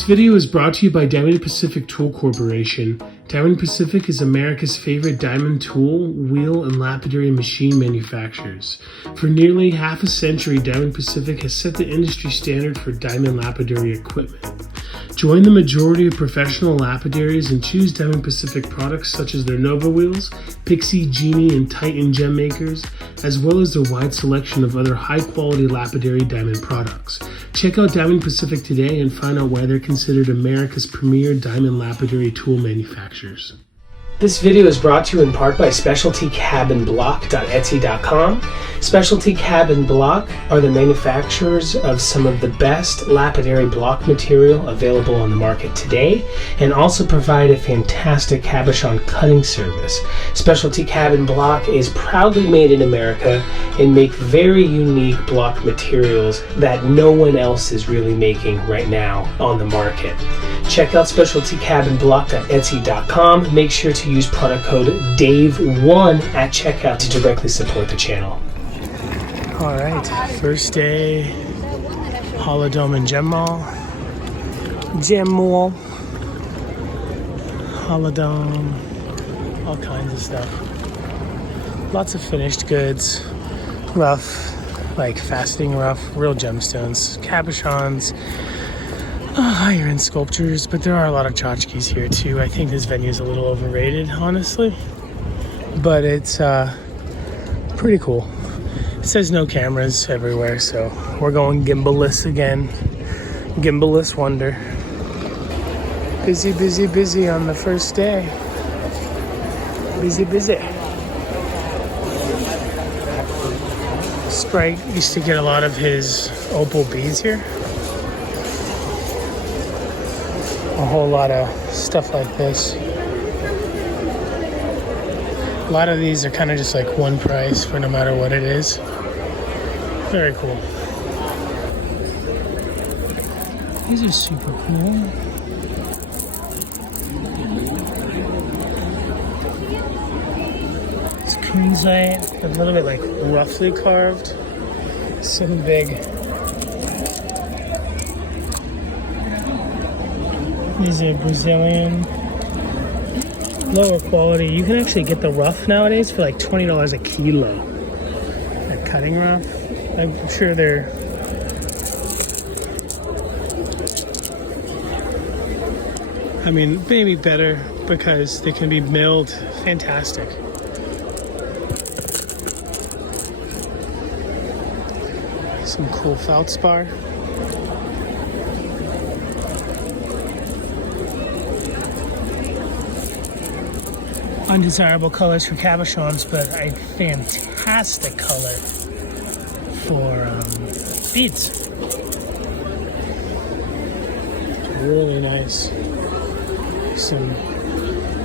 This video is brought to you by Diamond Pacific Tool Corporation. Diamond Pacific is America's favorite diamond tool, wheel, and lapidary machine manufacturers. For nearly half a century, Diamond Pacific has set the industry standard for diamond lapidary equipment. Join the majority of professional lapidaries and choose Diamond Pacific products such as their Nova wheels, Pixie, Genie, and Titan gem makers, as well as their wide selection of other high-quality lapidary diamond products. Check out Diamond Pacific today and find out why they're considered America's premier diamond lapidary tool manufacturers. This video is brought to you in part by SpecialtyCabinBlock.etsy.com. Specialty Cabin Block are the manufacturers of some of the best lapidary block material available on the market today, and also provide a fantastic cabochon cutting service. Specialty Cabin Block is proudly made in America and make very unique block materials that no one else is really making right now on the market. Check out SpecialtyCabinBlock.etsy.com. Make sure to use product code DAVE1 at checkout to directly support the channel. All right, first day, Holidome and Gem Mall. Holidome, all kinds of stuff. Lots of finished goods, rough, like faceting rough, real gemstones, cabochons, higher end sculptures, but there are a lot of tchotchkes here too. I think this venue is a little overrated, honestly, but it's pretty cool. It says no cameras everywhere, so we're going gimballess again. Gimballess wonder. Busy, busy, busy on the first day. Busy, busy. Sprite used to get a lot of his opal beads here. A whole lot of stuff like this. A lot of these are kind of just like one price for no matter what it is. Very cool. These are super cool. It's kunzite, a little bit like roughly carved. So big. These are Brazilian. Lower quality. You can actually get the rough nowadays for like $20 a kilo. That cutting rough. I'm sure they're maybe better because they can be milled. Fantastic. Some cool feldspar. Undesirable colors for cabochons, but a fantastic color for beads. Really nice. Some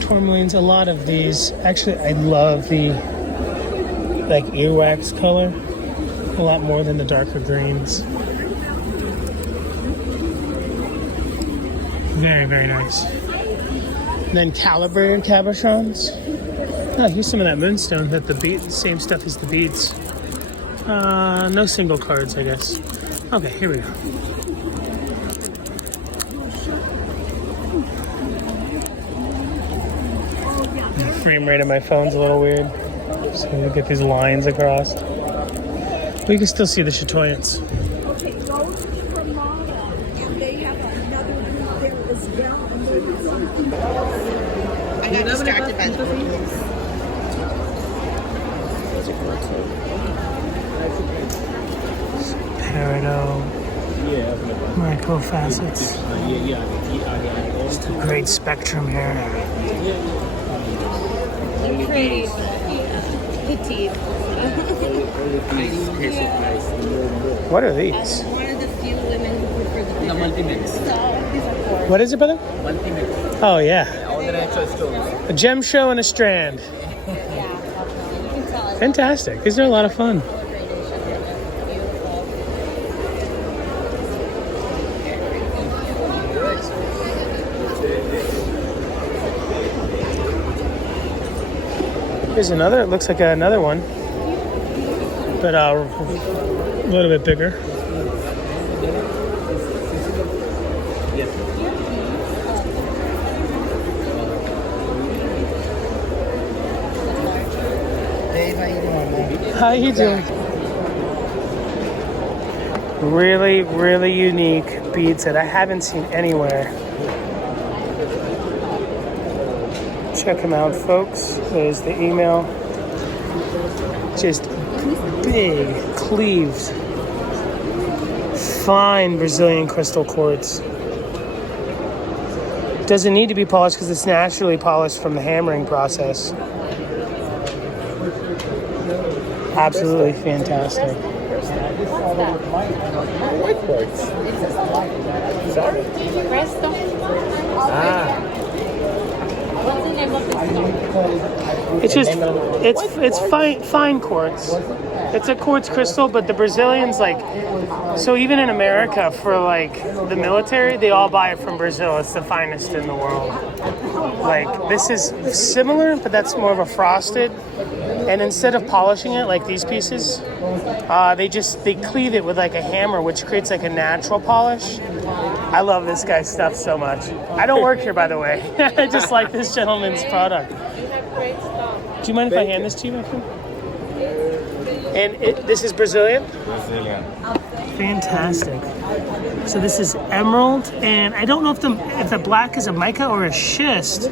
tourmalines, a lot of these. Actually, I love the like earwax color a lot more than the darker greens. Very, very nice. And then calibrated cabochons. Oh, here's some of that moonstone that the bead, same stuff as the beads. No single cards, I guess. Okay, here we go. The frame rate of my phone's a little weird, so we get these lines across. But you can still see the chatoyants. I got distracted by the photos. Peridot, micro facets. Just a great spectrum here. They're pretty, but petite. What are these? One of the few women who prefer the multi-mix. So these are cool. What is it, brother? Multi-mix. Oh, yeah. All the natural stones. A gem show and a strand. Yeah, you can tell it's Fantastic. These are a lot of fun. Here's another. It looks like another one, but a little bit bigger. How you doing? Really, really unique beads that I haven't seen anywhere. Check them out, folks. There's the email. Just big, cleaved, fine Brazilian crystal quartz. Doesn't need to be polished because it's naturally polished from the hammering process. Absolutely fantastic. White quartz. Sorry? Presto. What's the name of the store? It's fine quartz. It's a quartz crystal, but the Brazilians so even in America for the military, they all buy it from Brazil. It's the finest in the world. This is similar, but that's more of a frosted. And instead of polishing it like these pieces, they cleave it with a hammer, which creates a natural polish. I love this guy's stuff so much. I don't work here, by the way. I just like this gentleman's product. You have great stuff. Do you mind if I hand this to you, my friend? And this is Brazilian? Brazilian. Fantastic. So this is emerald, and I don't know if the black is a mica or a schist,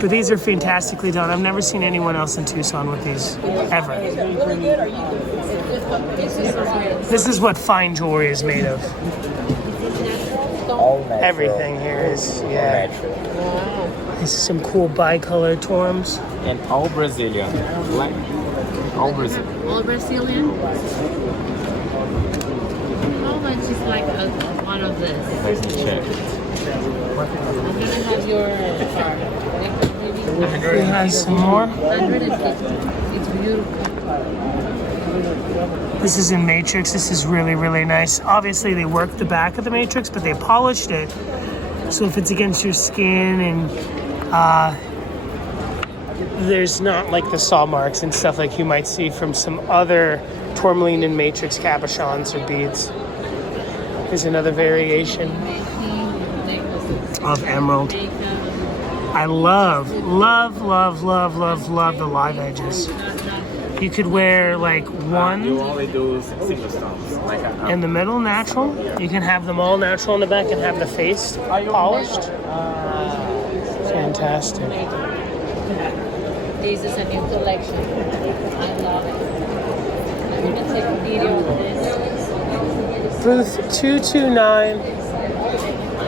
but these are fantastically done. I've never seen anyone else in Tucson with these, ever. This is what fine jewelry is made of. All natural. Everything here is, All natural. This is some cool bicolor torms. And all Brazilian. All Brazilian. All Brazilian? How much is one of this? Let me check. I'm gonna have your card. It has some more. 150. It's beautiful. This is in matrix. This is really, really nice. Obviously, they worked the back of the matrix, but they polished it. So if it's against your skin and there's not the saw marks and stuff like you might see from some other tourmaline and matrix cabochons or beads. Here's another variation of emerald. I love the live edges. You could wear one You only do single stones. in the middle, natural. You can have them all natural in the back and have the face polished. Fantastic. This is a new collection. I love it. I'm gonna take a video of this. Booth 229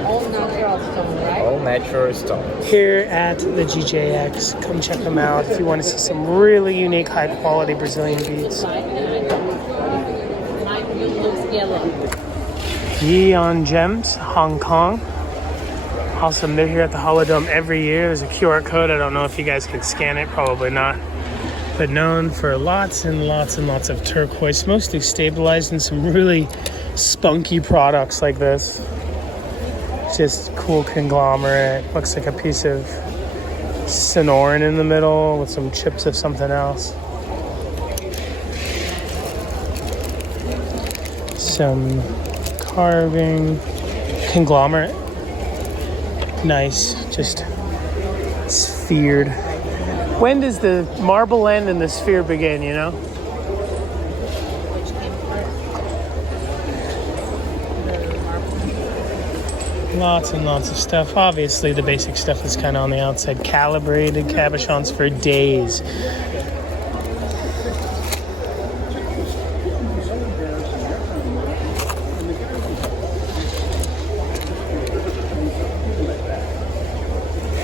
All natural stone, right? All natural stones. here at the GJX. Come check them out if you want to see some really unique, high quality Brazilian beads. My view looks yellow. G&LW Gems, Hong Kong. Awesome, they're here at the Holidome every year. There's a QR code. I don't know if you guys can scan it, probably not. But known for lots and lots and lots of turquoise, mostly stabilized in some really spunky products like this. Just cool conglomerate. Looks like a piece of Sonoran in the middle with some chips of something else. Some carving, conglomerate. Nice, just sphered. When does the marble end and the sphere begin, you know? Lots and lots of stuff. Obviously, the basic stuff is kind of on the outside. Calibrated cabochons for days.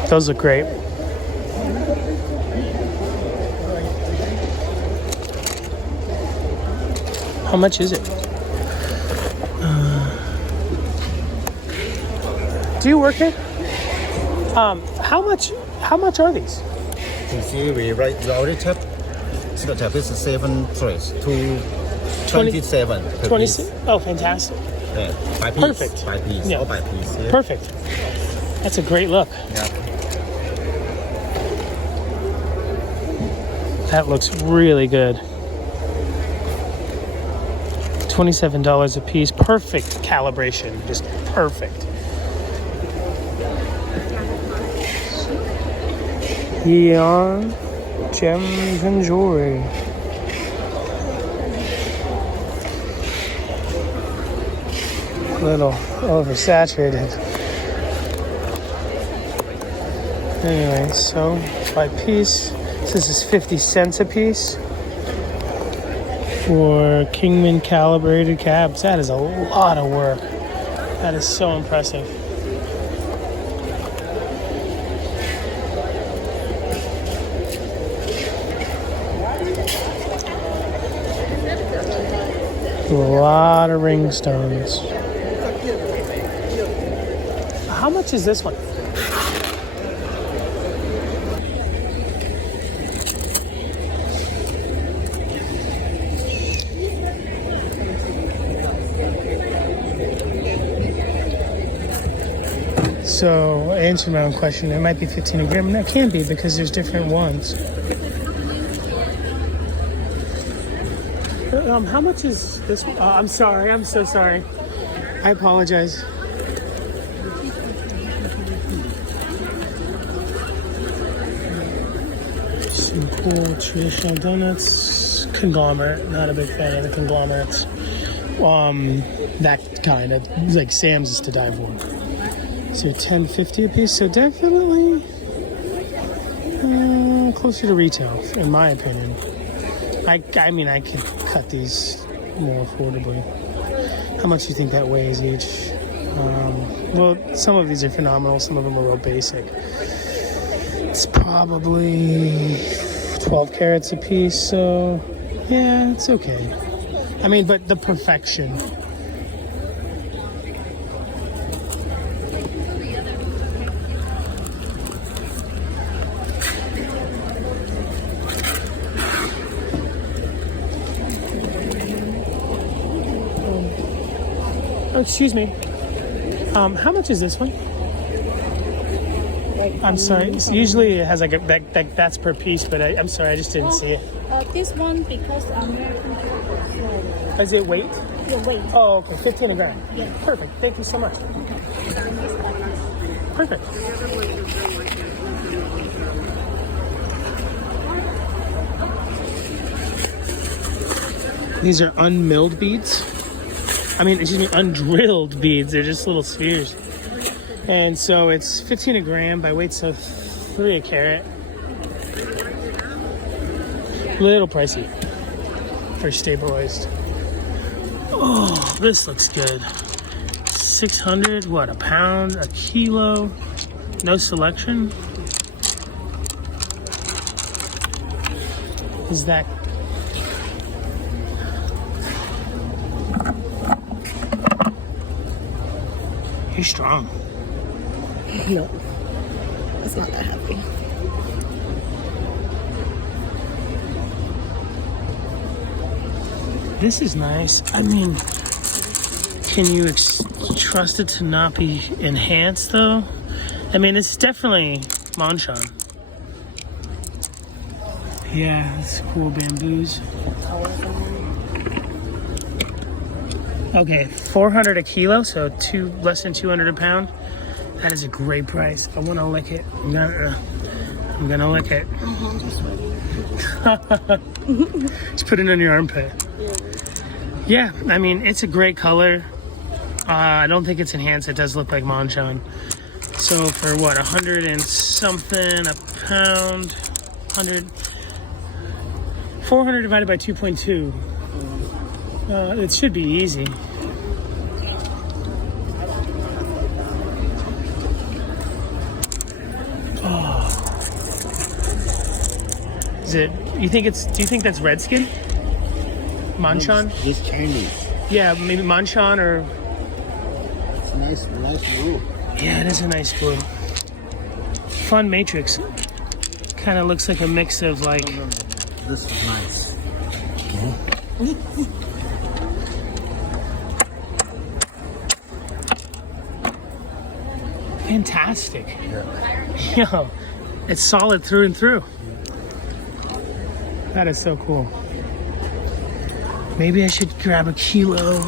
Those look great. How much is it? Do you work here? How much are these? You see, we write the only tab. So the tab is 7 3 to 27. per 20. piece. Oh, fantastic. Yeah, by piece. Perfect. By piece. Yeah. Or by piece. Yeah. Perfect. That's a great look. Yeah. That looks really good. $27 a piece. Perfect calibration. Just perfect. G&LW Gems and jewelry. Little oversaturated. Anyway, so by piece, this is 50 cents a piece for Kingman calibrated cabs. That is a lot of work. That is so impressive. A lot of ring stones. How much is this one? So, answer my own question. It might be 15 a gram, and that can be because there's different ones. How much is this one? I'm sorry. I'm so sorry. I apologize. Some cool traditional donuts. Conglomerate. Not a big fan of the conglomerates. That kind of like Sam's is to die for. So $10.50 a piece. So definitely closer to retail, in my opinion. I mean, I could cut these more affordably. How much do you think that weighs each? Well, some of these are phenomenal. Some of them are real basic. It's probably 12 carats a piece. So, yeah, it's okay. I mean, but the perfection. Oh, excuse me. How much is this one? I'm sorry. Usually it has like that's per piece, but I'm sorry, I just didn't see it. This one because American people. Is it weight? Yeah, weight. Oh, okay, 15 a gram. Yeah. Perfect. Thank you so much. Perfect. These are unmilled beads. I mean, excuse me, undrilled beads. They're just little spheres. And so it's 15 a gram by weight, so 3 a carat. Little pricey for stabilized. Oh, this looks good. 600, what, a pound, a kilo, no selection. Is that? You're strong. No, it's not that heavy. This is nice. I mean, can you trust it to not be enhanced though? I mean, it's definitely Monchan. Yeah, it's cool bamboos. Okay, 400 a kilo, so less than 200 a pound. That is a great price. I want to lick it. I'm gonna lick it. Just put it on your armpit. Yeah, I mean, it's a great color. I don't think it's enhanced. It does look like Monchan. So for what, 100 and something a pound? 400 divided by 2.2. It should be easy. Oh. Is it? Do you think that's Redskin? Monchan? This Chinese. Yeah, maybe Monchan or. It's nice blue. Yeah, it is a nice blue. Fun matrix. Kind of looks like a mix of like. This is nice. Fantastic. Yeah. Yo, it's solid through and through. That is so cool. Maybe I should grab a kilo.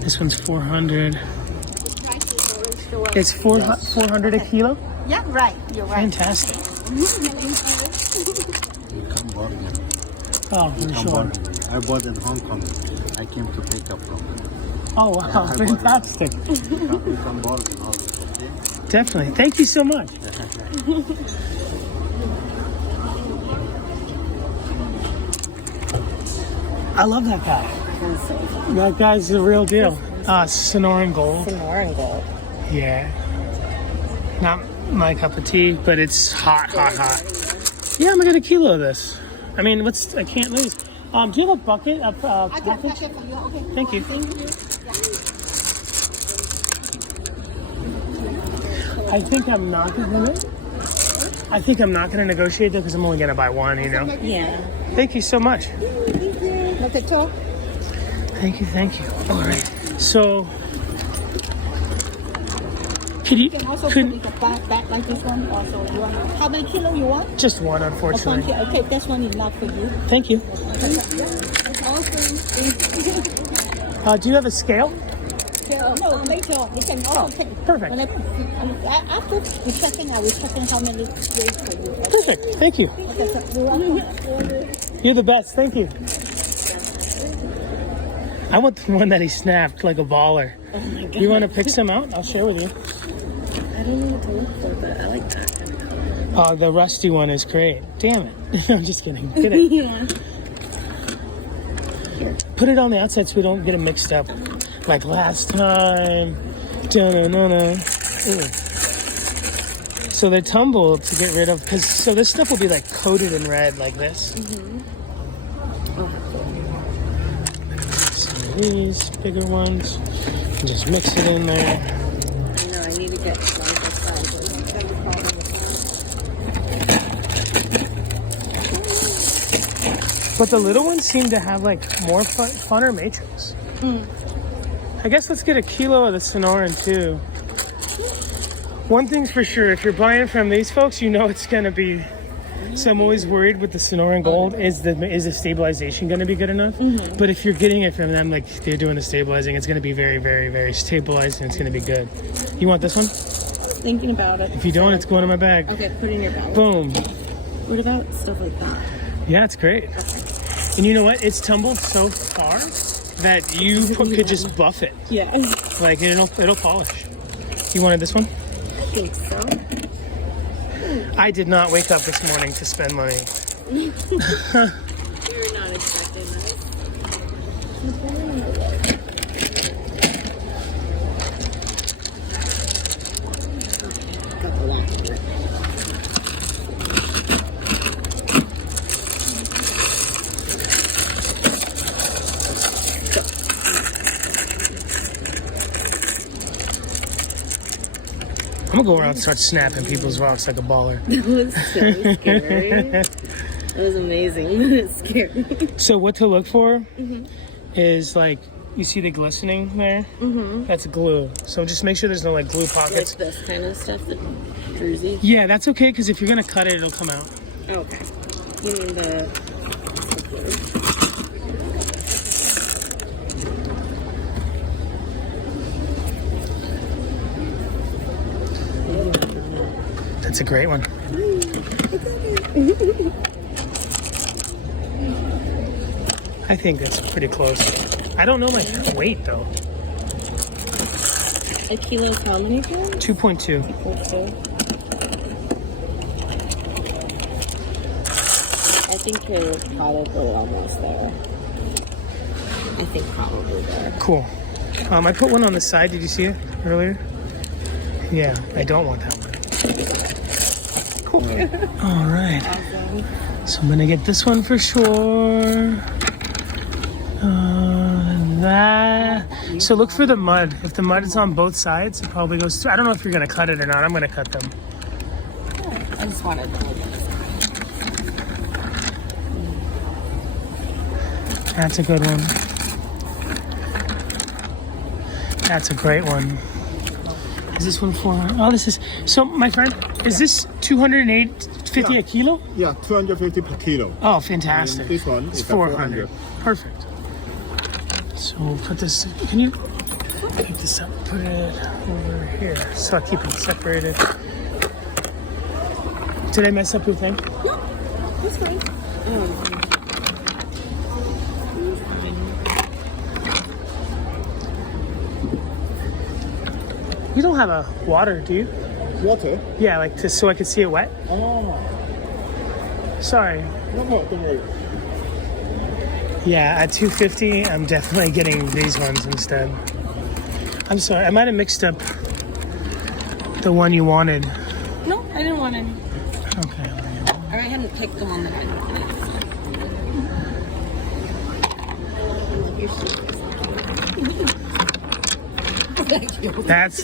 This one's 400. It's 400 a kilo? Yeah, right. You're right. Fantastic. Come Borden. Oh, for Come sure. Borden. I bought in Hong Kong. I came to pick up from them. Oh, wow. Fantastic. We come Borden always, okay? Definitely. Thank you so much. I love that guy. That guy's the real deal. Sonoran Gold. Sonoran Gold. Yeah. Not my cup of tea, but it's hot, hot, hot. Yeah, I'm gonna get a kilo of this. I mean, I can't lose. Do you have a bucket? I can package? pack it for you. Okay. Thank you. I think I'm not gonna negotiate though, because I'm only gonna buy one, you know? Yeah. Thank you so much. Not at all. Thank you. All right. So, could you? You can also put it back like this one. Also, you want how many kilo you want? Just one, unfortunately. Okay, this one is not for you. Thank you. Do you have a scale? No, later on. You can also take. Perfect. After we checking, I will checking how many days for you. Perfect. Thank you. You're the best. Thank you. I want the one that he snapped like a baller. Oh my God. You want to pick some out? I'll share with you. I don't know what to look for, but I like that kind of color. The rusty one is great. Damn it. I'm just kidding. Get it. Yeah. Put it on the outside so we don't get it mixed up. Like last time. Da-na-na-na. Ooh. So they're tumbled to get rid of, so this stuff will be like coated in red like this. Some of these bigger ones. And just mix it in there. I know, I need to get one But the little ones seem to have like more funner matrix. I guess let's get a kilo of the Sonoran too. One thing's for sure, if you're buying from these folks, you know it's gonna be. So I'm always worried with the Sonoran Gold, is the stabilization gonna be good enough? But if you're getting it from them, like they're doing the stabilizing, it's gonna be very, very, very stabilized and it's gonna be good. You want this one? Thinking about it. If you don't, it's going in my bag. Okay, put it in your bag. Boom. What about stuff like that? Yeah, it's great. And you know what? It's tumbled so far that you could just buff it. Yeah. Like it'll polish. You wanted this one? I think so. I did not wake up this morning to spend money. We were not expecting this. Got the wax in it. I'm gonna go around and start snapping people's rocks like a baller. That was so scary. That was amazing. It's scary. So what to look for is like, you see the glistening there? That's glue. So just make sure there's no like glue pockets. Like this kind of stuff, the druzy. Yeah, that's okay, because if you're gonna cut it, it'll come out. Okay. You mean the That's a great one. I think that's pretty close. I don't know my weight though. a kilo is how many grams? 2.2. I think you're probably almost there. I think probably there. Cool. I put one on the side. Did you see it earlier? Yeah, I don't want that one. Cool. All right. Awesome. So I'm gonna get this one for sure. That. So look for the mud. If the mud is on both sides, it probably goes through. I don't know if you're gonna cut it or not. I'm gonna cut them. I just wanted to. That's a good one. That's a great one. Is this one for? Oh, this is. So, my friend, is this 208.50 a kilo? Yeah, 250 per kilo. Oh, fantastic. And this one It's is 400. Perfect. So we'll put this. Can you pick this up? Put it over here. So I keep it separated. Did I mess up your thing? That's fine. You don't have a water, do you? Water? Yeah, like so I could see it wet. Oh, Sorry. no, don't worry. Yeah, at 250, I'm definitely getting these ones instead. I'm sorry, I might have mixed up the one you wanted. No, I didn't want any. Okay. I hadn't picked the one that I wanted. Thank you. That's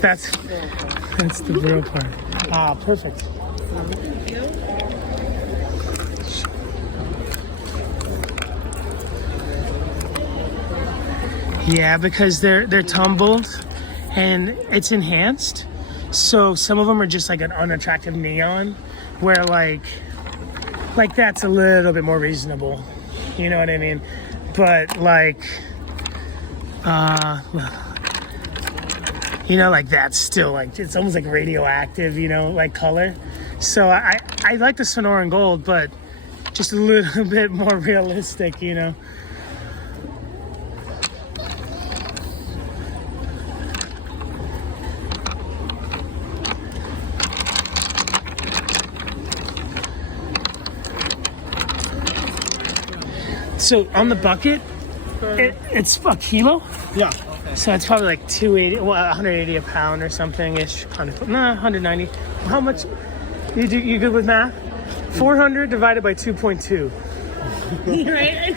the real part. Ah, perfect. Yeah, because they're tumbled and it's enhanced. So some of them are just like an unattractive neon, where like that's a little bit more reasonable. You know what I mean? But like, you know, like that's still like, it's almost like radioactive, you know, like color. So I like the Sonoran Gold, but just a little bit more realistic, you know. So on the bucket, it's a kilo. Yeah. So it's probably like 280, well, 180 a pound or something ish. 190. How much? You good with math? 400 divided by 2.2. Right?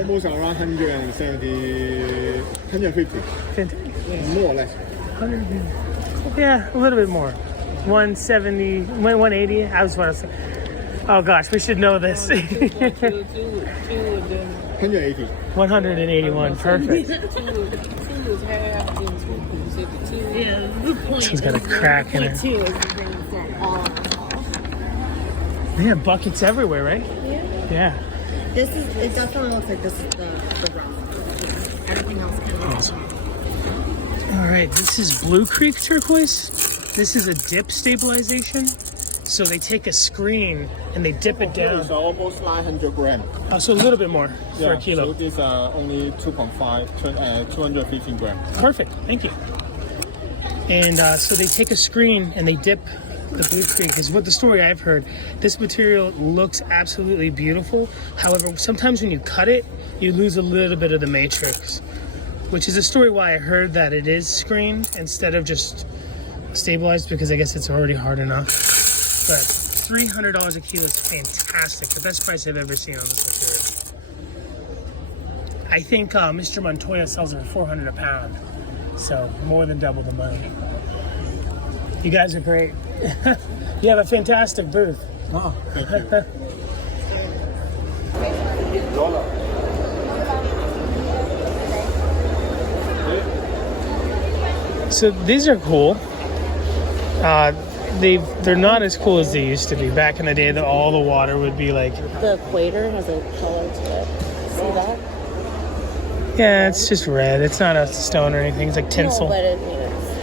Almost around 170, 150. More or less. 100. Yeah, a little bit more. 170, 180. I was about to say. Oh gosh, we should know this. 180. 181. Perfect. Yeah, the point. She's got a crack in it. Two is the thing that all. They have buckets everywhere, right? Yeah. This is. It definitely looks like this is the rough. Everything else kind of. Awesome. All right, this is Blue Creek turquoise. This is a dip stabilization. So they take a screen and they dip it down. It's almost 900 grams. Oh, so a little bit more for a kilo. So these are only 2.5, 215 grams. Perfect, thank you. And so they take a screen and they dip the Blue Creek, is what the story I've heard. This material looks absolutely beautiful. However, sometimes when you cut it, you lose a little bit of the matrix, which is a story why I heard that it is screened instead of just stabilized, because I guess it's already hard enough. But $300 a kilo is fantastic. The best price I've ever seen on this material. I think Mr. Montoya sells it for 400 a pound. So more than double the money. You guys are great. You have a fantastic booth. Oh, thank you. So these are cool. They're not as cool as they used to be. Back in the day, all the water would be like... The equator has a color to it. See that? Yeah, it's just red. It's not a stone or anything. It's like tinsel. No, but it's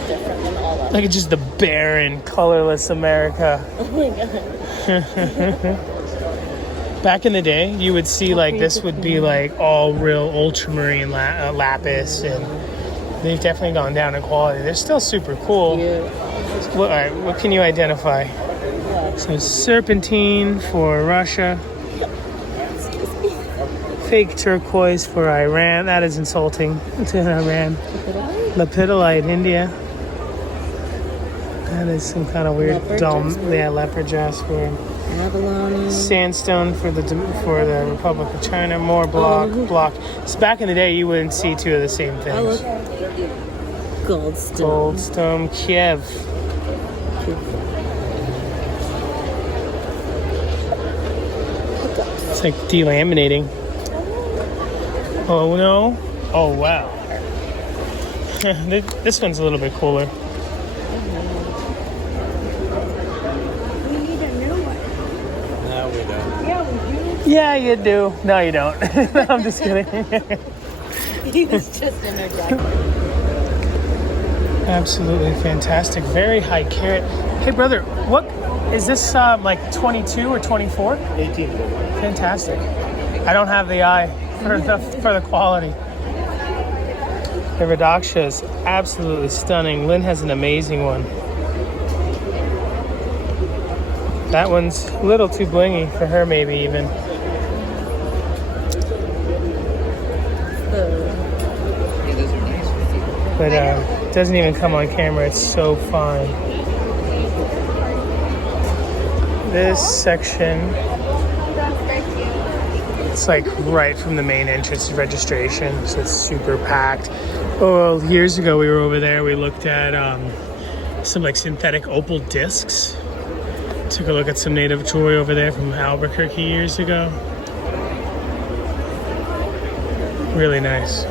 different than all of Like it's just the barren, colorless America. Oh my god. Back in the day, you would see like this would be like all real ultramarine lapis, and they've definitely gone down in quality. They're still super cool. Yeah. All right, what can you identify? So serpentine for Russia. Fake turquoise for Iran. That is insulting to Iran. Lapidolite, India. That is some kind of weird leopard jasper. Abalone. Sandstone for the Republic of China. More block. So back in the day, you wouldn't see two of the same things. Goldstone. Goldstone, Kiev. It's like delaminating. Oh no! Oh wow! This one's a little bit cooler. We need a new one. No, we don't. Yeah, we do. Yeah, you do. No, you don't. No, I'm just kidding. He was just interjecting. Absolutely fantastic. Very high carat. Hey, brother, Is this like 22 or 24? 18. Fantastic. I don't have the eye for the quality. The Radaksha is absolutely stunning. Lynn has an amazing one. That one's a little too blingy for her, maybe even. But it doesn't even come on camera. It's so fine. This section, it's like right from the main entrance to registration, so it's super packed. Oh, years ago we were over there. We looked at some like synthetic opal discs. Took a look at some native jewelry over there from Albuquerque years ago. Really nice.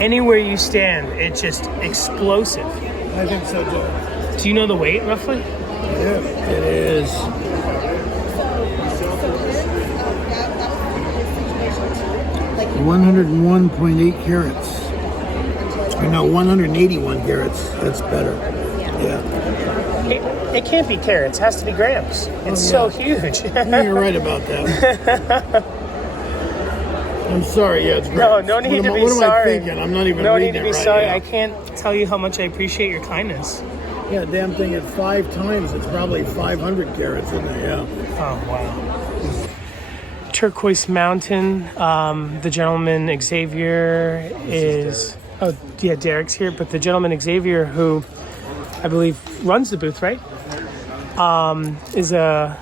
Anywhere you stand, it's just explosive. I think so too. Do you know the weight roughly? Yeah, it is. Like 101.8 carats. No, 181 carats. That's better. Yeah. It can't be carats. It has to be grams. It's so huge. Yeah, you're right about that. I'm sorry. Yeah, it's great. No need to be what sorry. What am I thinking? I'm not even No reading need to be it right. sorry. Yeah. I can't tell you how much I appreciate your kindness. Yeah, damn thing at 5 times. It's probably 500 carats in there. Yeah. Oh, wow. Turquoise Mountain. The gentleman Xavier is... Oh, yeah, Derek's here. But the gentleman Xavier, who I believe runs the booth, right? Is a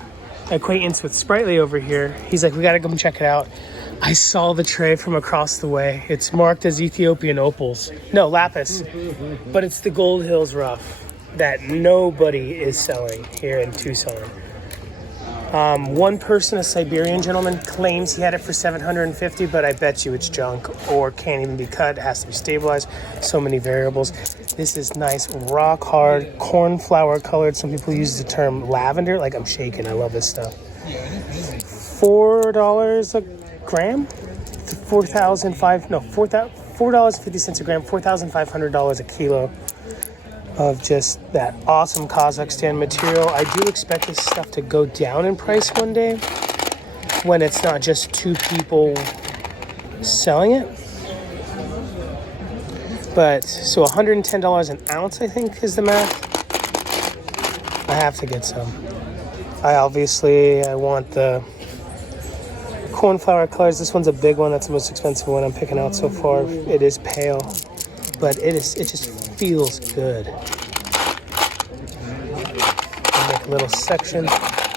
acquaintance with Sprightly over here. He's like, we got to come check it out. I saw the tray from across the way. It's marked as Ethiopian opals. No, lapis. But it's the Gold Hills rough that nobody is selling here in Tucson. One person, a Siberian gentleman, claims he had it for $750, but I bet you it's junk or can't even be cut. It has to be stabilized. So many variables. This is nice, rock hard, cornflower colored. Some people use the term lavender. Like, I'm shaking. I love this stuff. $4 a gram? $4.50 a gram, $4,500 a kilo of just that awesome Kazakhstan material. I do expect this stuff to go down in price one day when it's not just two people selling it. But so $110 an ounce, I think, is the math. I have to get some. I want the cornflower colors. This one's a big one. That's the most expensive one I'm picking out so far. It is pale, but it just feels good. I'll make a little section.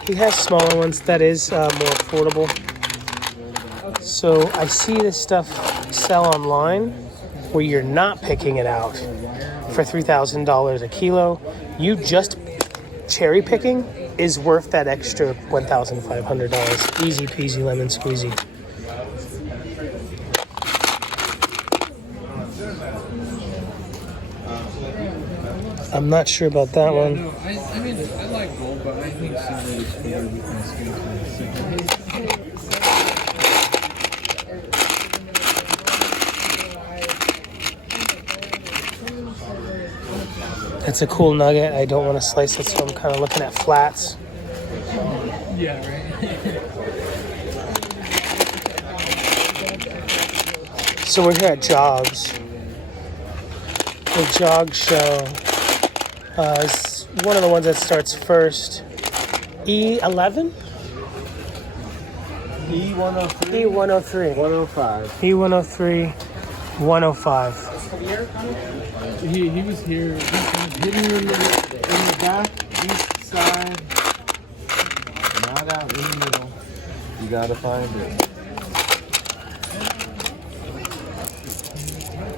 He has smaller ones. That is more affordable. So I see this stuff sell online where you're not picking it out for $3,000 a kilo. You just cherry picking is worth that extra $1,500. Easy peasy lemon squeezy. I'm not sure about that one. No, I mean, I like gold, but I think silver is better because skin That's a cool nugget. I don't want to slice it, so I'm kind of looking at flats. Yeah, right. So we're here at Jogs. The Jog show is one of the ones that starts first. E11? E103. E103. 105. E103, 105. He was here. He's hidden in the back, east side. Not out in the middle. You gotta find it.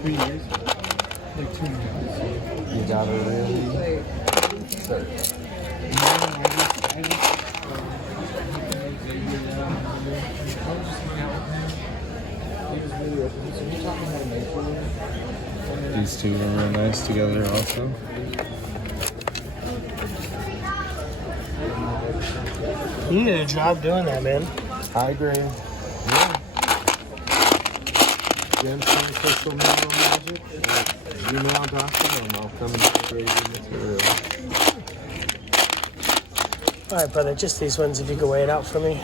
3 years. Like 2 years. You gotta really search. These two are real nice together also. You did a job doing that, man. High grade. Yeah. Gemstone Crystal Mineral Magic at gmail.com. I'll come and trade you material. All right, brother, just these ones if you could weigh it out for me.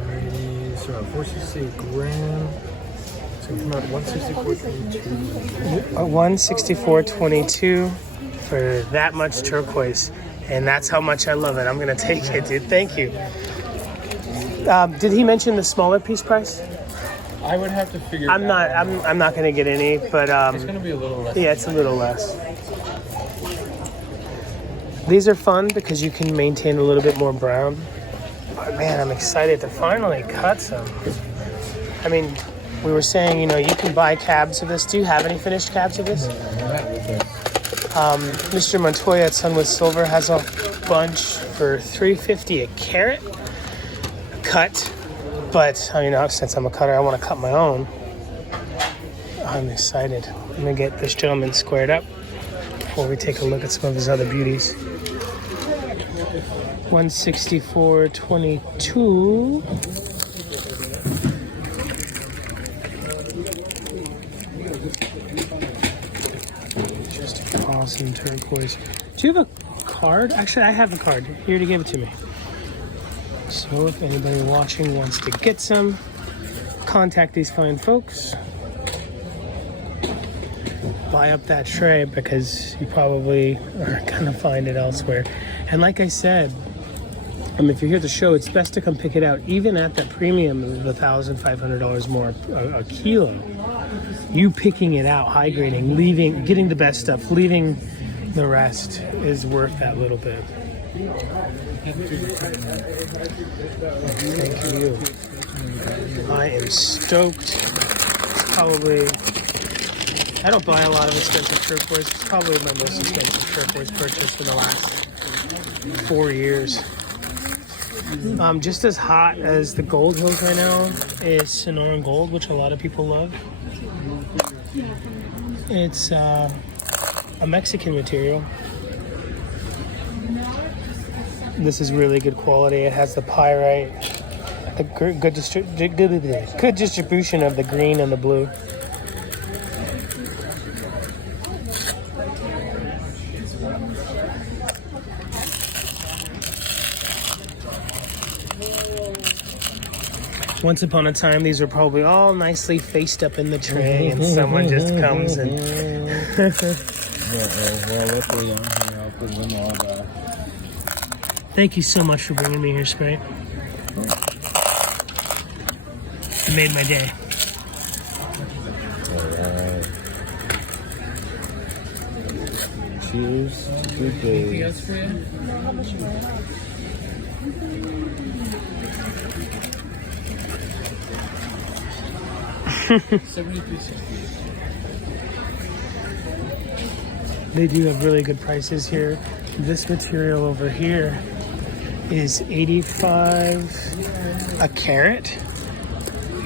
Alrighty, so 468 gram. So come out 164.22. 164.22 for that much turquoise, and that's how much I love it. I'm gonna take it, dude. Thank you. Did he mention the smaller piece price? I would have to figure. I'm not gonna get any, but It's gonna be a little less. yeah, it's a little less. These are fun because you can maintain a little bit more brown. But man, I'm excited to finally cut some. I mean, we were saying, you know, you can buy cabs of this. Do you have any finished cabs of this? Mr. Montoya at Sun with Silver has a bunch for $3.50 a carat cut. But, you know, since I'm a cutter, I want to cut my own. I'm excited. I'm going to get this gentleman squared up before we take a look at some of his other beauties. 164.22. Just an awesome turquoise. Do you have a card? Actually, I have a card here to give it to me. So if anybody watching wants to get some, contact these fine folks. Buy up that tray because you probably are gonna find it elsewhere. And like I said, if you're here at the show, it's best to come pick it out, even at that premium of $1,500 more a kilo. You picking it out, high grading, leaving, getting the best stuff, leaving the rest is worth that little bit. Thank you. I am stoked. It's probably, I don't buy a lot of expensive turquoise. It's probably my most expensive turquoise purchase for the last 4 years. Just as hot as the gold hills right now is Sonoran Gold, which a lot of people love. It's a Mexican material. This is really good quality. It has the pyrite, the good distribution of the green and the blue. Once upon a time, these were probably all nicely faced up in the tray, and someone just comes and... Thank you so much for bringing me here, Sprite. You made my day. Alright. Cheers to good days. Anything else for you? They do have really good prices here. This material over here is $85 a carat.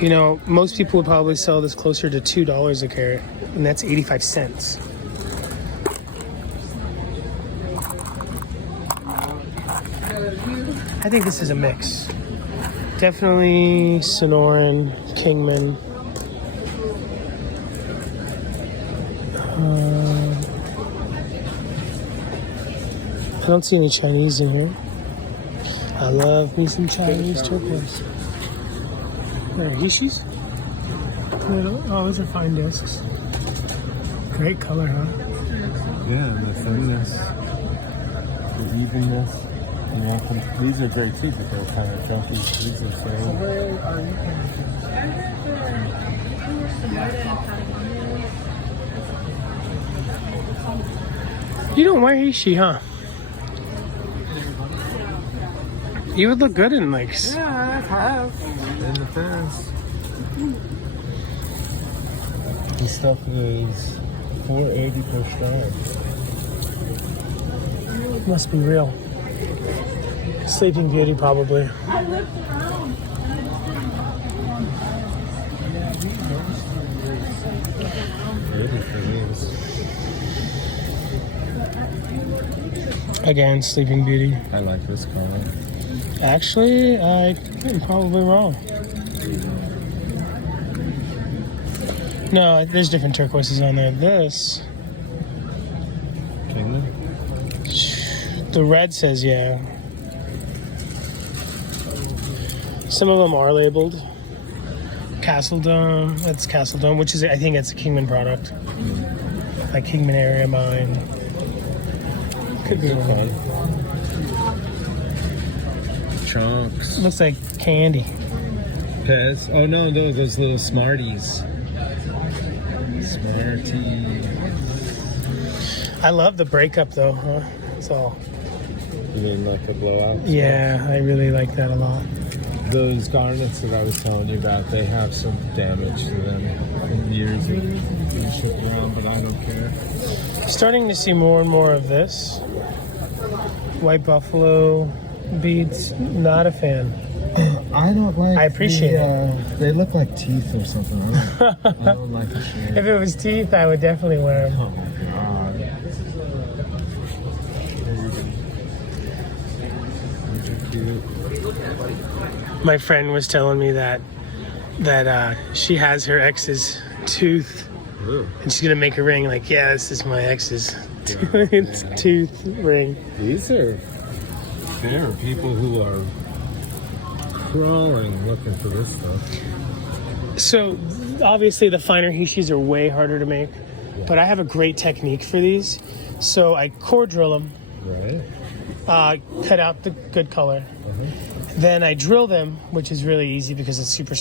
You know, most people would probably sell this closer to $2 a carat, and that's 85 cents. I think this is a mix. Definitely Sonoran, Kingman. I don't see any Chinese in here. I love me some Chinese turquoise. There are Hishis. Oh, those are fine discs. Great color, huh? Yeah, the thinness, the evenness. Yeah, these are great too, but they're kind of chunky. These are so... You don't wear Hishi, huh? You would look good in like... Yeah, I have. In the past. This stuff is $4.80 per strand. Must be real. Sleeping Beauty, probably. Again, Sleeping Beauty. I like this color. Actually, I'm probably wrong. No, there's different turquoises on there. This, the red says yeah. Some of them are labeled. Castle Dome, that's Castle Dome, which is, I think it's a Kingman product. Like Kingman area mine. Could be wrong. Chunks. Looks like candy. Pez. Oh no, those little Smarties. Smarties. I love the breakup though, huh? It's all. You mean like a blowout? Yeah, I really like that a lot. Those garnets that I was telling you about, they have some damage to them in years of being shipped around, but I don't care. Starting to see more and more of this. White buffalo beads, not a fan. I don't like. I appreciate it. They look like teeth or something. I don't like the shape. If it was teeth, I would definitely wear them. Oh my god. These are cute. My friend was telling me that she has her ex's tooth, Ooh. and she's gonna make a ring. Like, yeah, this is my ex's tooth ring. These are. There are people who are crawling looking for this stuff. So, obviously, the finer hishis are way harder to make, but I have a great technique for these. So I core drill them, Right. cut out the good color. Then I drill them, which is really easy because it's super,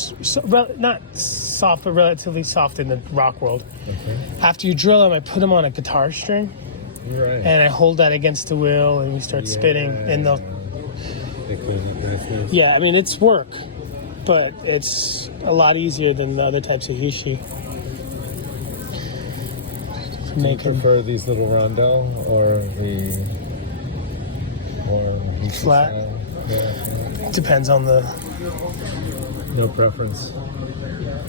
not soft, but relatively soft in the rock world. Okay. After you drill them, I put them on a guitar string, Right. and I hold that against the wheel, and we start spinning, and they'll. They clean up nice. Yeah, I mean, it's work, but it's a lot easier than the other types of hishi. Do you prefer these little rondo or the more hishi Flat? style? Yeah. Depends on the. No preference.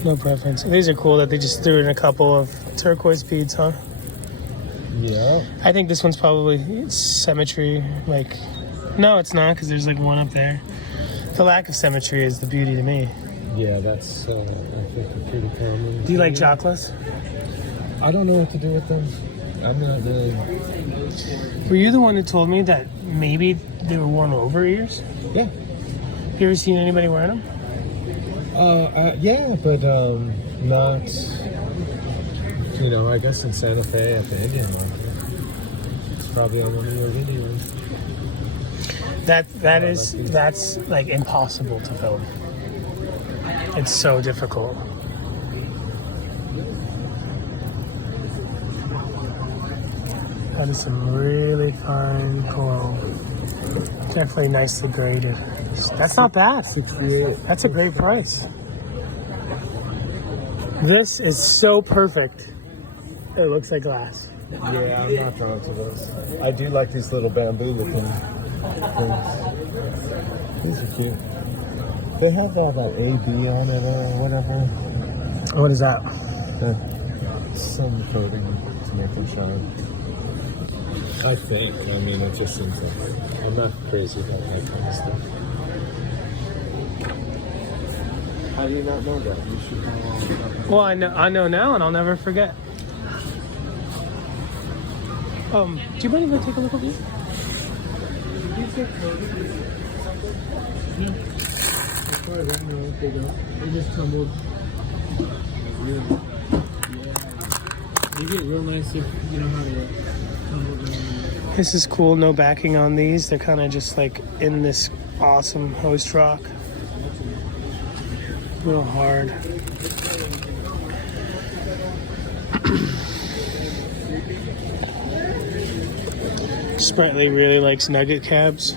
No preference. These are cool that they just threw in a couple of turquoise beads, huh? Yeah. I think this one's probably symmetry. Like, no, it's not because there's like one up there. The lack of symmetry is the beauty to me. Yeah, that's I think pretty common. Do you like chocolates? I don't know what to do with them. I'm not really. Were you the one who told me that maybe they were worn over ears? Yeah. Have you ever seen anybody wearing them? Yeah, but not. You know, I guess in Santa Fe at the Indian market. It's probably on one of your videos. That's like impossible to film. It's so difficult. That is some really fine coral. Definitely nicely graded. That's not bad. 68. That's a great price. This is so perfect. It looks like glass. Yeah, I'm not drawn to those. I do like these little bamboo looking things. These are cute. They have all that AB on it or whatever. What is that? Some coating to make them shine. I think. I mean, it just seems like I'm not crazy about that kind of stuff. How do you not know that? You should know all about that. Well, I know now, and I'll never forget. Do you mind if I take a look at these? These are coated. No. As far as I know, they don't. They just tumbled. Yeah. They get real nice if you know how to tumble them. This is cool. No backing on these. They're kind of just like in this awesome host rock. Real hard. Sprightly really likes nugget cabs.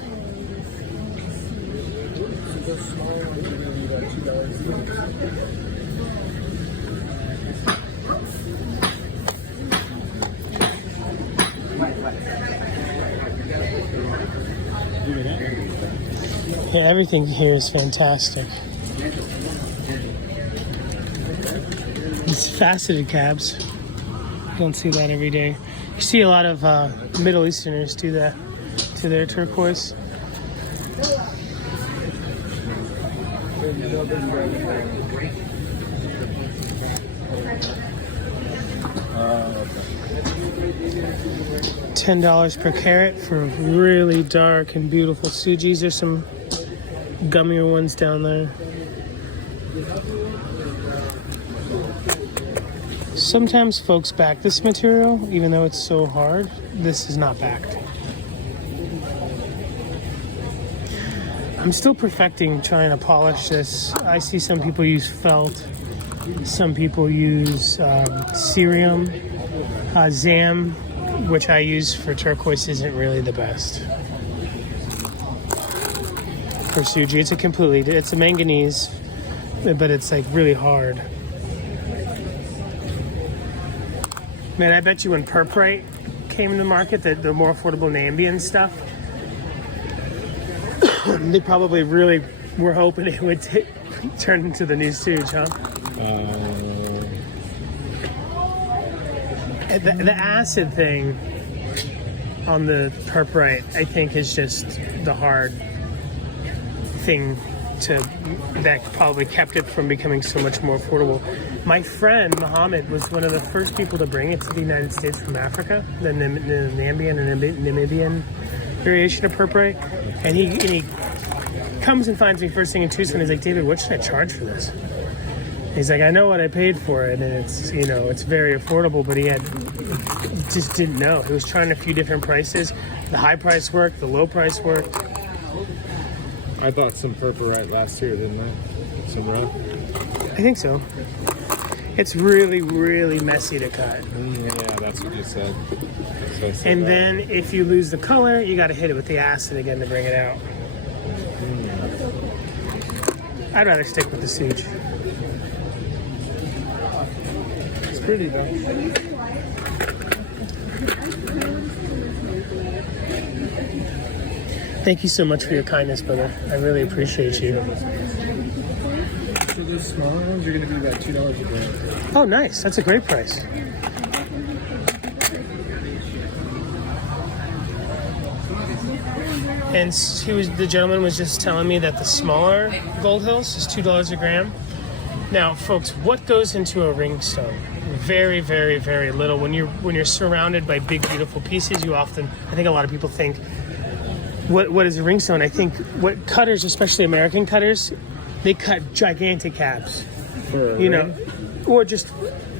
Yeah, everything here is fantastic. These faceted cabs. You don't see that every day. You see a lot of Middle Easterners do that to their turquoise. $10 per carat for really dark and beautiful Sujis. There's some gummier ones down there. Sometimes folks back this material, even though it's so hard. This is not backed. I'm still perfecting trying to polish this. I see some people use felt. Some people use cerium. Zam, which I use for turquoise, isn't really the best. For Suji, it's a manganese, but it's like really hard. Man, I bet you when Purprite came to the market, the more affordable Nambian stuff, they probably really were hoping it would turn into the new Suge, huh? The acid thing on the Purprite, I think, is just the hard thing that probably kept it from becoming so much more affordable. My friend Mohammed was one of the first people to bring it to the United States from Africa, the Nambian and Namibian variation of Purprite, and he comes and finds me first thing in Tucson. He's like, David, what should I charge for this? He's like, I know what I paid for it, and it's, you know, it's very affordable, but he just didn't know. He was trying a few different prices. The high price worked, the low price worked. I bought some Purprite last year, didn't I? Some red? I think so. It's really, really messy to cut. Yeah, that's what you said. So and then if you lose the color, you got to hit it with the acid again to bring it out. I'd rather stick with the Suge. It's pretty though. Thank you so much for your kindness, brother. I really appreciate you. So those smaller ones are going to be about $2 a gram. Oh, nice. That's a great price. And the gentleman was just telling me that the smaller Gold Hills is $2 a gram. Now, folks, what goes into a ringstone? Very, very, very little. When you're surrounded by big, beautiful pieces, I think a lot of people think, what is a ringstone? I think what cutters, especially American cutters, they cut gigantic cabs. Or just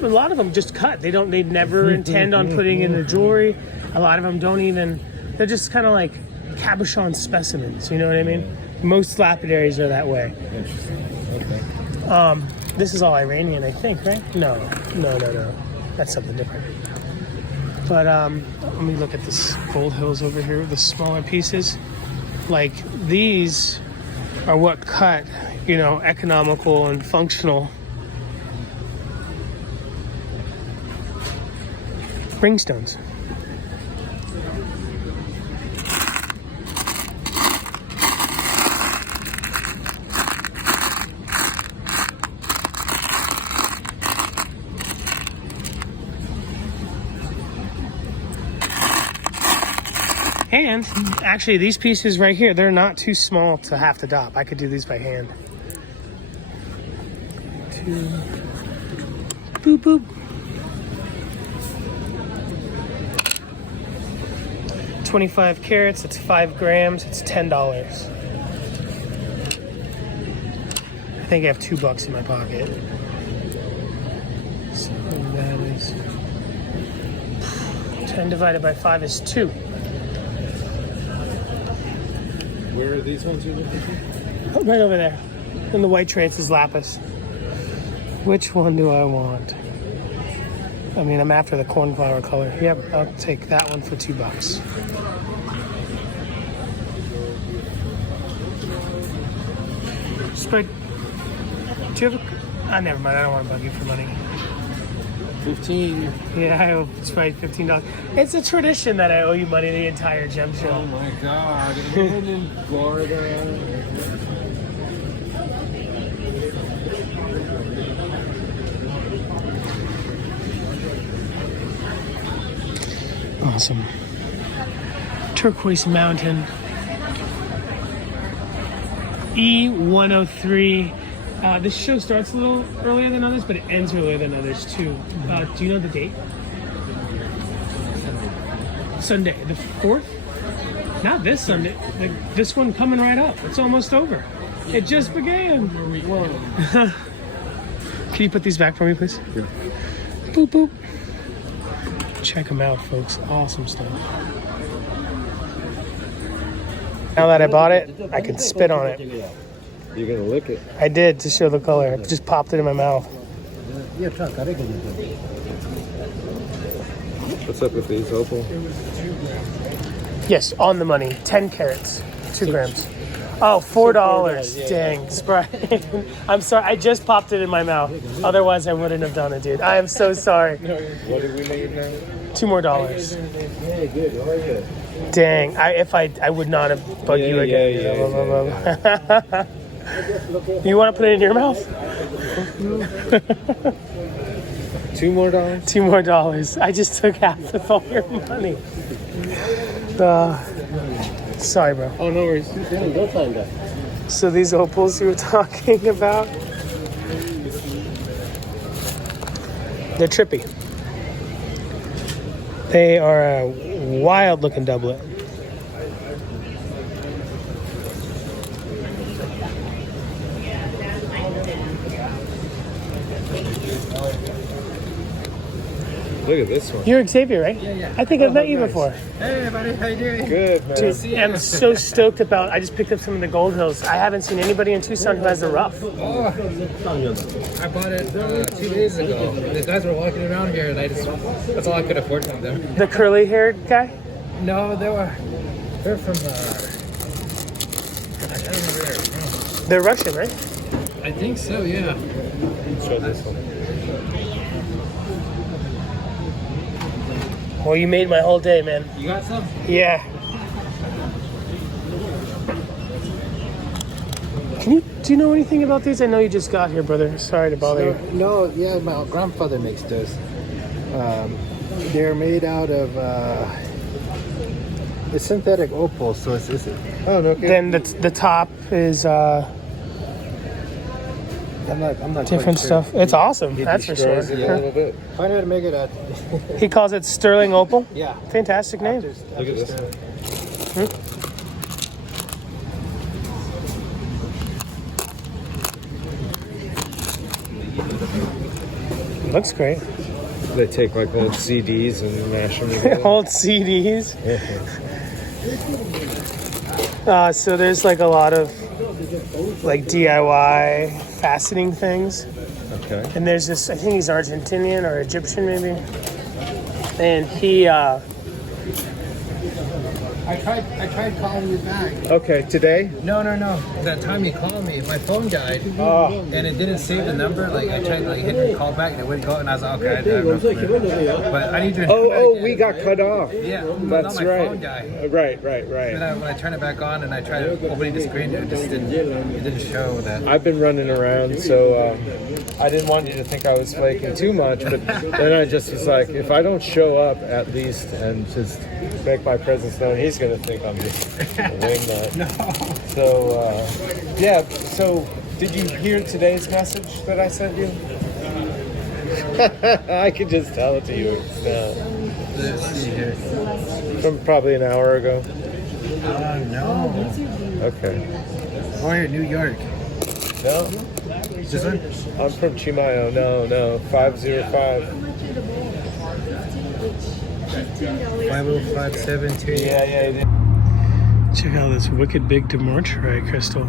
a lot of them just cut. They never intend on putting in the jewelry. A lot of them don't even. They're just kind of like cabochon specimens. You know what I mean? Most lapidaries are that way. Okay. This is all Iranian, I think, right? No. That's something different. But let me look at this Gold Hills over here, the smaller pieces. Like these are what cut, economical and functional ringstones. And actually, these pieces right here, they're not too small to have to dop. I could do these by hand. Boop, boop. 25 carats, it's 5 grams, it's $10. I think I have $2 in my pocket. So that is 10 divided by 5 is 2. Where are these ones you're looking for? Oh, right over there. In the white tray, it says lapis. Which one do I want? I mean, I'm after the cornflower color. Yep, I'll take that one for $2. Spread. Do you have a... never mind. I don't want to bug you for money. 15. Yeah, I owe Sprite $15. It's a tradition that I owe you money the entire gem show. Oh my God. I'm in Florida. Awesome. Turquoise Mountain. E103. This show starts a little earlier than others, but it ends earlier than others too. Do you know the date? Sunday, the 4th? Not this Sunday. Like this one coming right up. It's almost over. It just began. Can you put these back for me, please? Yeah. Boop, boop. Check them out, folks. Awesome stuff. Now that I bought it, I can spit on it. You're gonna lick it. I did to show the color. I just popped it in my mouth. What's up with these opal? Yes, on the money. 10 carats, 2 grams. Oh, $4. Dang, Sprite. I'm sorry. I just popped it in my mouth. Otherwise, I wouldn't have done it, dude. I am so sorry. What do we need now? $2 more. Hey, good. How are you? Dang, I would not have bugged you again. Yeah. You want to put it in your mouth? $2 more? $2 more. I just took half of all your money. Sorry, bro. Oh, no worries. So these opals you were talking about, they're trippy. They are a wild looking doublet. Look at this one. You're Xavier, right? Yeah. I think I've met you before. Hey, buddy, how you doing? Good, man. Dude, I'm so stoked about. I just picked up some of the gold hills. I haven't seen anybody in Tucson who has the rough. Oh, I bought it 2 days ago. The guys were walking around here, and that's all I could afford from them. The curly haired guy? No, they're from, I don't remember where. They're Russian, right? I think so, yeah. Show this one. Well, you made my whole day, man. You got some? Yeah. Do you know anything about these? I know you just got here, brother. Sorry to bother you. No, yeah, my grandfather makes those. They're made out of it's synthetic opal, so it's Oh, no, okay. Then the top is I'm not different quite sure. stuff. It's awesome, He that's for sure. destroys it a little bit. Find out to make it at He calls it sterling opal. yeah. Fantastic name. Look at this. Looks great. They take like old CDs and mash them together. Old CDs. So there's like a lot of like DIY faceting things. Okay. And there's this, I think he's Argentinian or Egyptian maybe. And he, I tried calling you back. Okay, today? No. That time you called me, my phone died, and it didn't save the number. Like I tried, like hitting call back, and it wouldn't go. And I was like, okay, I have enough. But I need your. We got cut off. Yeah, That's my right. phone died. Right. Then when I turn it back on and I tried opening the screen, it just didn't. It didn't show that. I've been running around, so I didn't want you to think I was flaking too much, but then I just was like, if I don't show up at least and just make my presence known, he's going to think I'm just a wingnut. No. So, yeah, so did you hear today's message that I sent you? I can just tell it to you now. Let's see here. From probably an hour ago. No. Okay. Oh, you're New York. No, This one? I'm from Chimayo. No, 505. 50572. Yeah. check out this wicked big Demorcherite crystal.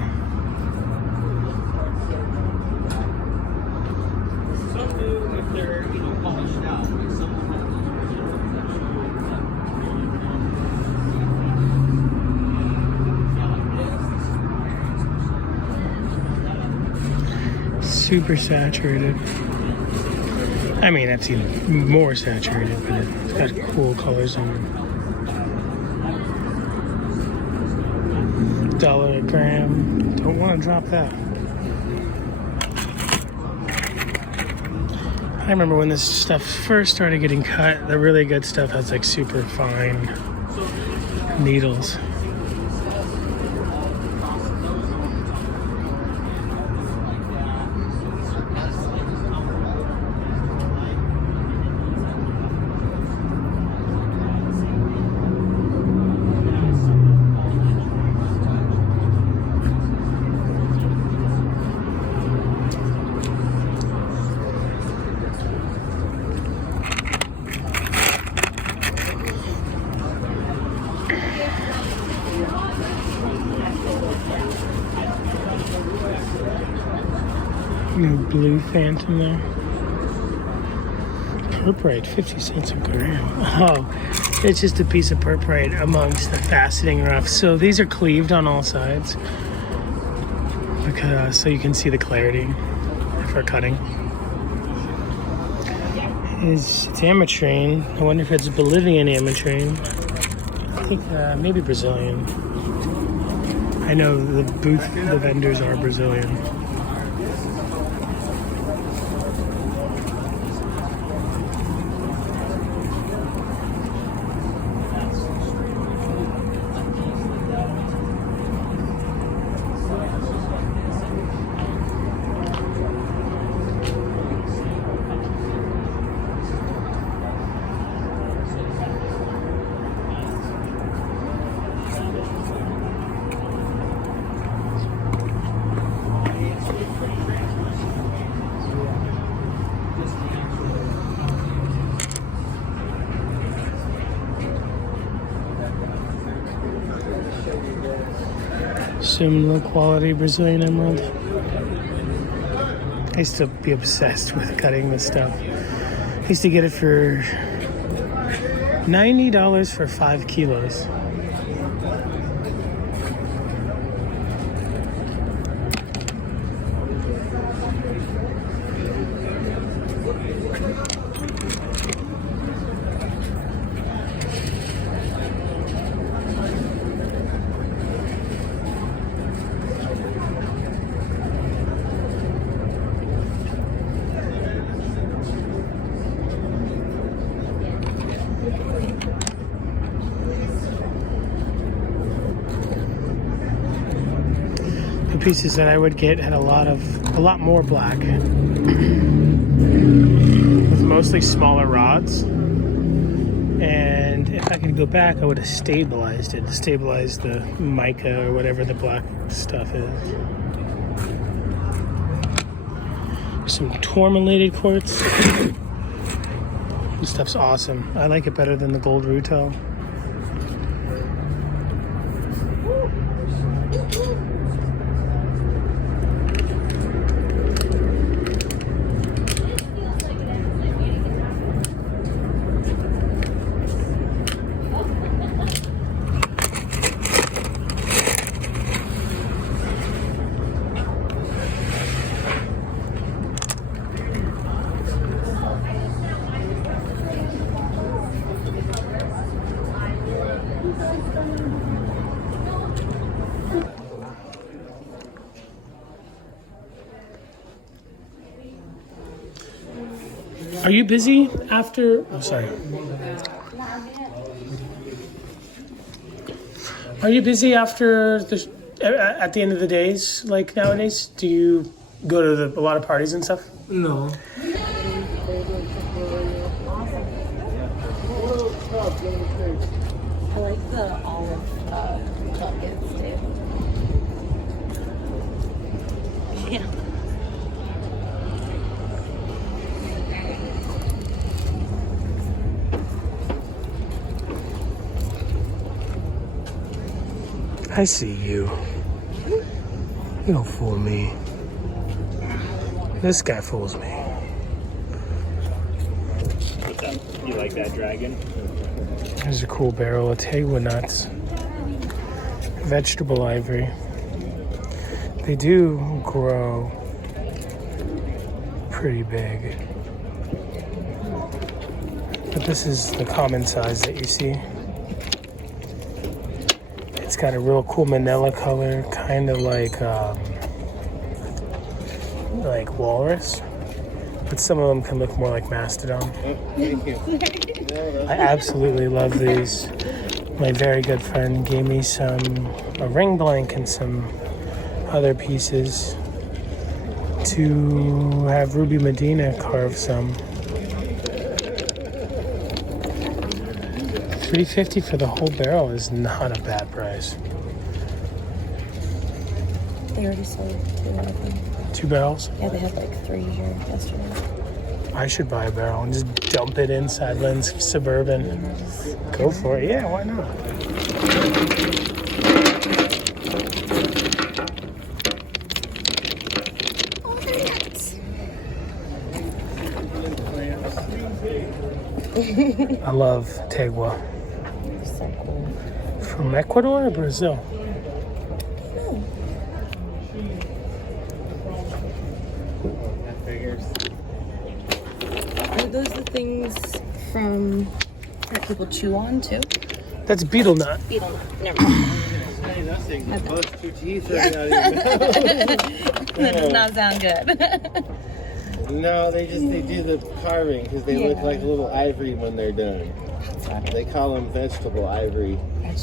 Super saturated. I mean, that's even more saturated, but it's got cool colors in it. $1 a gram. Don't want to drop that. I remember when this stuff first started getting cut, the really good stuff has like super fine needles. Blue Phantom there. Purprite, 50 cents a gram. Oh, it's just a piece of purprite amongst the faceting rough. So these are cleaved on all sides, because so you can see the clarity for cutting. It's ametrine. I wonder if it's Bolivian ametrine. I think maybe Brazilian. I know the vendors are Brazilian. Some low quality Brazilian emerald. I used to be obsessed with cutting this stuff. I used to get it for $90 for 5 kilos. Pieces that I would get had a lot more black, with mostly smaller rods. And if I could go back, I would have stabilized it, stabilized the mica or whatever the black stuff is. Some tourmalated quartz. This stuff's awesome. I like it better than the gold rutile. Are you busy after? Oh, sorry. Are you busy after at the end of the days? Like nowadays, do you go to a lot of parties and stuff? No. I like the olive buckets too. Yeah. I see you. You don't fool me. This guy fools me. You like that dragon? There's a cool barrel of tegua nuts. Vegetable ivory. They do grow pretty big. But this is the common size that you see. It's got a real cool manila color, kind of like walrus. but some of them can look more like mastodon. Thank you. I absolutely love these. My very good friend gave me a ring blank and some other pieces to have Ruby Medina carve some. $350 for the whole barrel is not a bad price. They already sold 2 of them. 2 barrels? Yeah, they had like 3 here yesterday. I should buy a barrel and just dump it inside Lynn's Suburban. Go for it. Yeah, why not? Oh, they're nuts. I love Tegua. So cool. From Ecuador or Brazil? Are those the things from that people chew on too? That's beetle nut. Beetle nut. Never mind. Hey, nothing. Okay. Both 2 teeth are That does not sound good. No, they do the carving because they look like little ivory when they're done. They call them vegetable ivory. I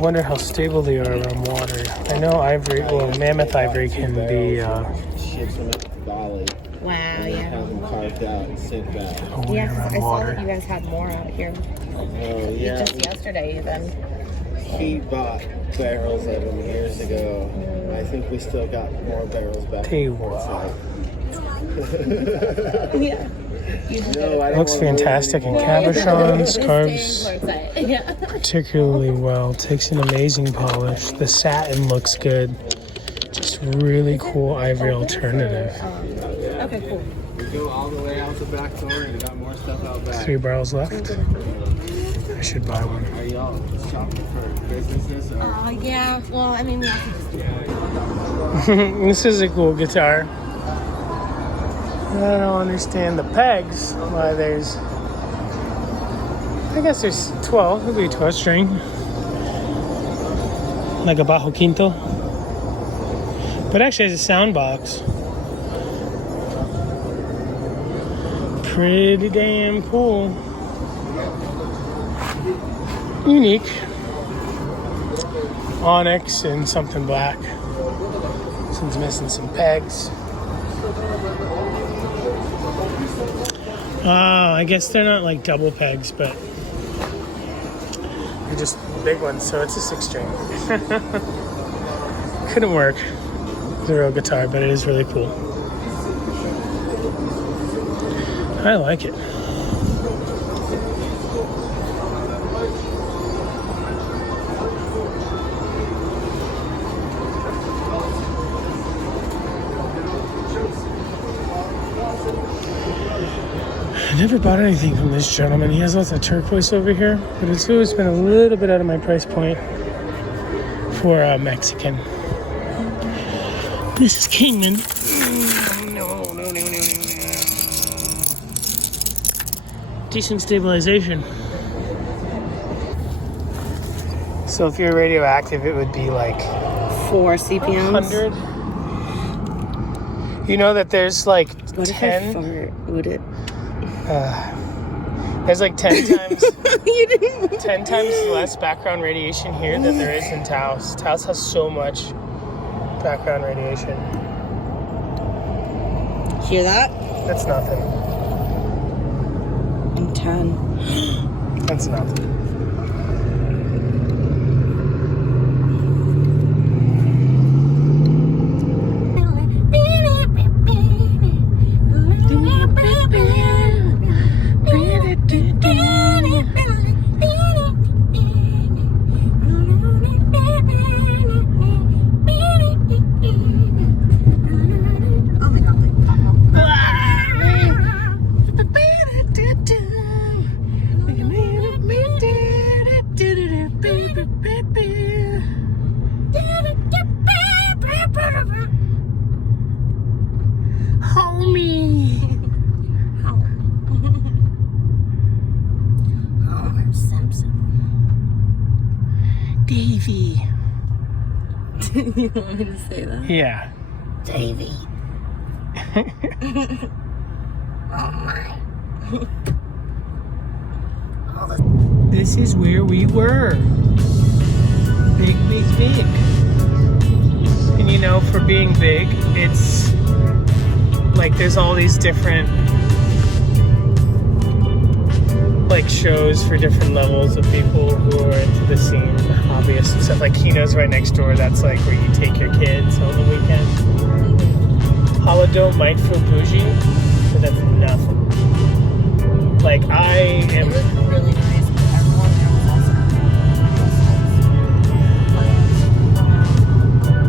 wonder how stable they are around water. I know ivory, well, mammoth ivory can be Ships them out to Bali. Wow, And yeah. have them carved out and sent back. away Yes, I around saw water. that you guys had more out here. Oh yeah. Just yesterday, even. He bought barrels of them years ago. I think we still got more barrels back. Tegua. Yeah. No, I don't Looks want fantastic in more. cabochons, carves Yeah. particularly well. Takes an amazing polish. The satin looks good. Just really cool ivory alternative. Okay, cool. We go all the way out the back door and got more stuff out back. 3 barrels left. I should buy one. Are y'all shopping for businesses or? Yeah. Well, I mean, we have to just This is a cool guitar. I don't understand the pegs. Why there's... I guess there's 12. It'll be a 12 string. Like a bajo quinto. But actually has a sound box. Pretty damn cool. Unique. Onyx and something black. This one's missing some pegs. Oh, I guess they're not like double pegs, but they're just big ones, so it's a 6 string. Couldn't work. It's a real guitar, but it is really cool. I like it. I never bought anything from this gentleman. He has lots of turquoise over here, but it's always been a little bit out of my price point for a Mexican. This is Kingman. No. Decent stabilization. So if you're radioactive, it would be like 4 CPMs. 100. You know that there's like What 10. if I fart? Would it? There's like 10 times You didn't. 10 times less background radiation here than there is in Taos. Taos has so much background radiation. Hear that? That's nothing. I'm 10. That's nothing. Homie. Homer Simpson. Davey. You want me to say that? Yeah. Davey. This is where we were. Big, big, big. And you know, for being big, it's like there's all these different like shows for different levels of people who are into the scene, hobbyists and stuff. Like Kino's right next door. That's like where you take your kids on the weekend. Holidome might feel bougie, but that's nothing. Like I am. It was really nice, but everyone there was also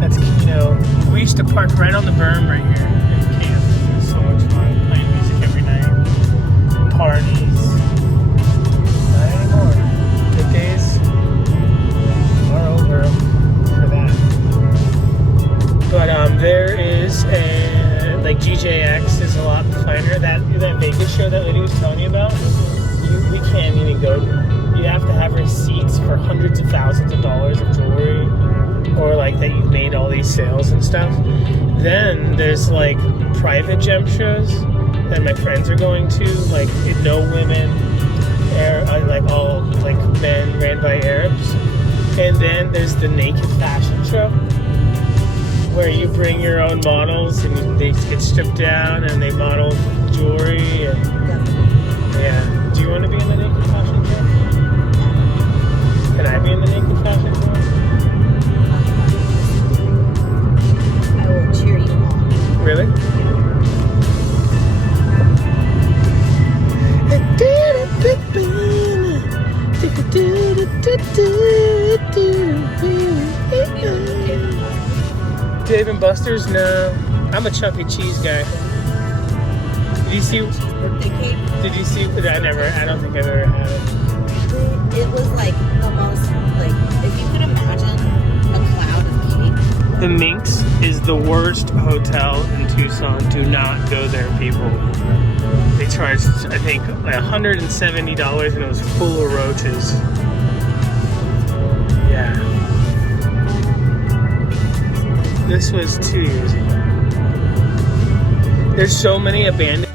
That's Kino. We used to park right on the berm right here in camp. It was so much fun playing music every night. Parties. Not anymore. Good days are over for that. But there is a like GJX is a lot finer. That Vegas show that lady was telling you about, we can't even go. You have to have receipts for hundreds of thousands of dollars of jewelry, or like that you've made all these sales and stuff. Then there's like private gem shows that my friends are going to, like no women, like all like men ran by Arabs. And then there's the naked fashion show, where you bring your own models and they get stripped down and they model jewelry and yeah. Do you want to be in the naked fashion show? Can I be in the naked fashion show? I will cheer you on. Really? Dave and Buster's? No. I'm a Chuck E. Cheese guy. Did you see? Birthday cake. Did you see? I don't think I've ever had it. It was like the most, like, if you could imagine a cloud of cake. The Minx is the worst hotel in Tucson. Do not go there, people. They charged, I think, like $170 and it was full of roaches. Yeah. This was 2 years ago. There's so many abandoned